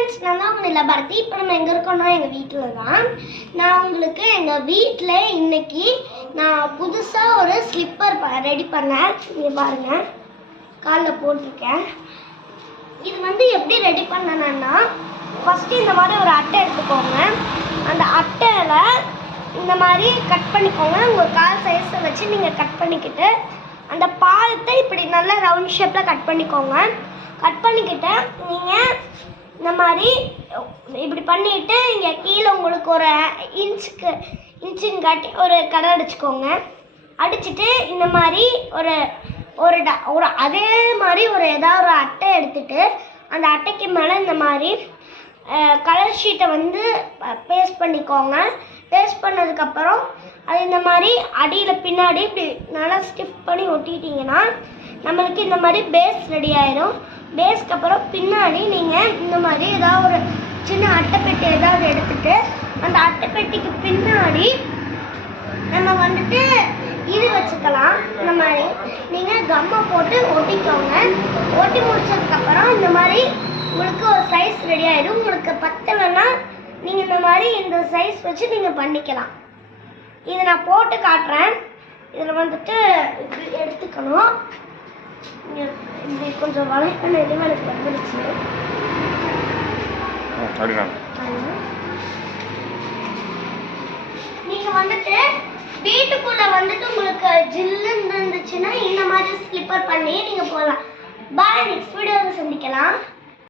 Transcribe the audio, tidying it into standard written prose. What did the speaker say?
Friends, நான் தான் உங்களை பாரதி. இப்போ நம்ம எங்கே இருக்கோம்னா எங்கள் வீட்டில் தான். நான் உங்களுக்கு எங்கள் வீட்டில் இன்னைக்கு நான் புதுசாக ஒரு ஸ்லிப்பர் ரெடி பண்ணேன். நீங்கள் பாருங்கள், காலில் போட்டிருக்கேன். இது வந்து எப்படி ரெடி பண்ணணும்னா, ஃபஸ்ட்டு இந்த மாதிரி ஒரு அட்டை எடுத்துக்கோங்க. அந்த அட்டையில் இந்த மாதிரி கட் பண்ணிக்கோங்க. உங்கள் கால் சைஸை வச்சு நீங்கள் கட் பண்ணிக்கிட்டு அந்த பாதத்தை இப்படி நல்லா ரவுண்ட் ஷேப்பில் கட் பண்ணிக்கோங்க. கட் பண்ணிக்கிட்டு நீங்கள் இந்த மாதிரி இப்படி பண்ணிவிட்டு இங்கே கீழே உங்களுக்கு ஒரு இன்ச்சுன்னு காட்டி ஒரு கடை அடிச்சுக்கோங்க. அடிச்சுட்டு இந்த மாதிரி ஒரு ஒரு அதே மாதிரி ஏதாவது ஒரு அட்டை எடுத்துகிட்டு அந்த அட்டைக்கு மேலே இந்த மாதிரி கலர் ஷீட்டை வந்து பேஸ்ட் பண்ணிக்கோங்க. பேஸ்ட் பண்ணதுக்கப்புறம் அது இந்த மாதிரி அடியில் பின்னாடி இப்படி நல்லா ஸ்டிஃப் பண்ணி ஒட்டிட்டிங்கன்னா நம்மளுக்கு இந்த மாதிரி பேஸ் ரெடி ஆயிடும். பேஸ்க்கு அப்புறம் பின்னாடி நீங்கள் இந்த மாதிரி ஏதாவது ஒரு சின்ன அட்டைப்பெட்டி ஏதாவது எடுத்துகிட்டு அந்த அட்டைப்பெட்டிக்கு பின்னாடி நம்ம வந்துட்டு இது வச்சுக்கலாம். இந்த மாதிரி நீங்கள் கம்மை போட்டு ஒட்டிக்கோங்க. ஒட்டி முடிச்சதுக்கப்புறம் இந்த மாதிரி உங்களுக்கு ஒரு சைஸ் ரெடி ஆகிடும். உங்களுக்கு பத்தலைன்னா நீங்கள் இந்த மாதிரி இந்த சைஸ் வச்சு நீங்கள் பண்ணிக்கலாம். இதை நான் போட்டு காட்டுறேன். இதில் வந்துட்டு எடுத்துக்கணும். இப்படி கொஞ்சம் வளைப்பான இடைவெளிக்கு வந்துருச்சு. நீங்கள் வந்துட்டு வீட்டுக்குள்ளே வந்துட்டு உங்களுக்கு ஜில்லுன்னு இருந்துச்சுன்னா இந்த மாதிரி ஸ்லிப்பர் பண்ணி நீங்கள் போகலாம். பாய், நெக்ஸ்ட் வீடியோவில் சந்திக்கலாம்.